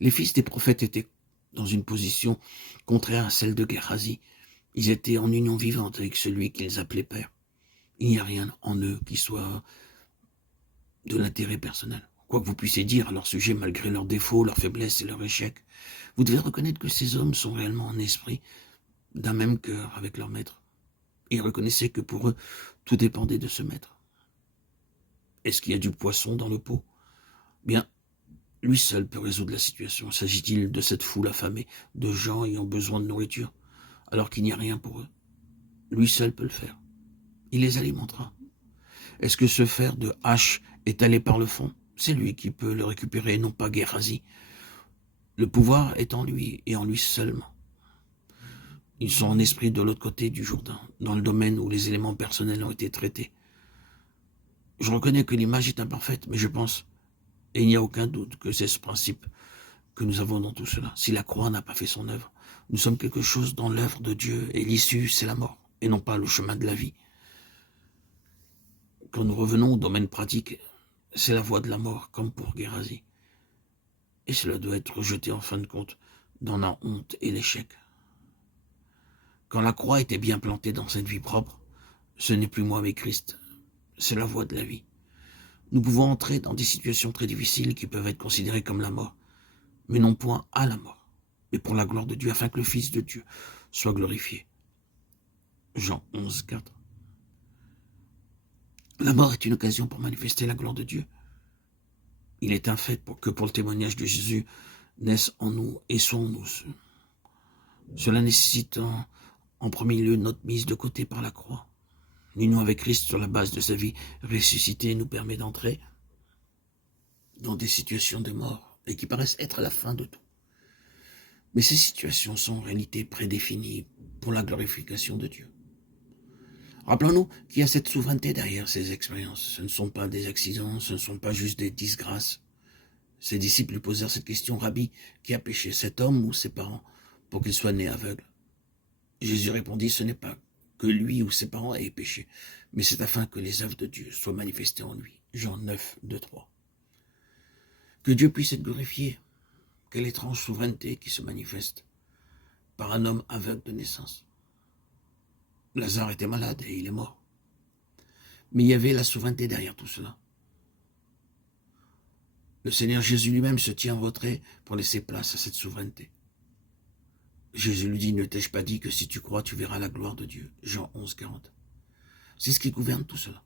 Les fils des prophètes étaient dans une position contraire à celle de Géhazi. Ils étaient en union vivante avec celui qu'ils appelaient Père. Il n'y a rien en eux qui soit de l'intérêt personnel. Quoi que vous puissiez dire à leur sujet, malgré leurs défauts, leurs faiblesses et leurs échecs, vous devez reconnaître que ces hommes sont réellement en esprit d'un même cœur avec leur maître. Ils reconnaissaient que pour eux, tout dépendait de ce maître. Est-ce qu'il y a du poisson dans le pot? Bien, lui seul peut résoudre la situation. S'agit-il de cette foule affamée, de gens ayant besoin de nourriture, alors qu'il n'y a rien pour eux? Lui seul peut le faire. Il les alimentera. Est-ce que ce fer de hache étalé par le fond? C'est lui qui peut le récupérer, non pas Géhazi. Le pouvoir est en lui et en lui seulement. Ils sont en esprit de l'autre côté du Jourdain, dans le domaine où les éléments personnels ont été traités. Je reconnais que l'image est imparfaite, mais je pense, et il n'y a aucun doute que c'est ce principe que nous avons dans tout cela. Si la croix n'a pas fait son œuvre, nous sommes quelque chose dans l'œuvre de Dieu, et l'issue, c'est la mort, et non pas le chemin de la vie. Quand nous revenons au domaine pratique, c'est la voie de la mort, comme pour Géhazi. Et cela doit être rejeté en fin de compte dans la honte et l'échec. Quand la croix était bien plantée dans cette vie propre, ce n'est plus moi mais Christ, c'est la voie de la vie. Nous pouvons entrer dans des situations très difficiles qui peuvent être considérées comme la mort, mais non point à la mort, mais pour la gloire de Dieu, afin que le Fils de Dieu soit glorifié. Jean 11, 4. La mort est une occasion pour manifester la gloire de Dieu. Il est un fait que pour le témoignage de Jésus naisse en nous et soit en nous. Cela nécessite en premier lieu notre mise de côté par la croix. L'union avec Christ sur la base de sa vie ressuscitée nous permet d'entrer dans des situations de mort et qui paraissent être la fin de tout. Mais ces situations sont en réalité prédéfinies pour la glorification de Dieu. Rappelons-nous qu'il y a cette souveraineté derrière ces expériences. Ce ne sont pas des accidents, ce ne sont pas juste des disgrâces. Ses disciples lui posèrent cette question: Rabbi, qui a péché, cet homme ou ses parents, pour qu'il soit né aveugle? Jésus répondit: ce n'est pas que lui ou ses parents aient péché, mais c'est afin que les œuvres de Dieu soient manifestées en lui. Jean 9, 2, 3. Que Dieu puisse être glorifié. Quelle étrange souveraineté qui se manifeste par un homme aveugle de naissance. Lazare était malade et il est mort. Mais il y avait la souveraineté derrière tout cela. Le Seigneur Jésus lui-même se tient en retrait pour laisser place à cette souveraineté. Jésus lui dit: ne t'ai-je pas dit que si tu crois, tu verras la gloire de Dieu? Jean 11, 40. C'est ce qui gouverne tout cela.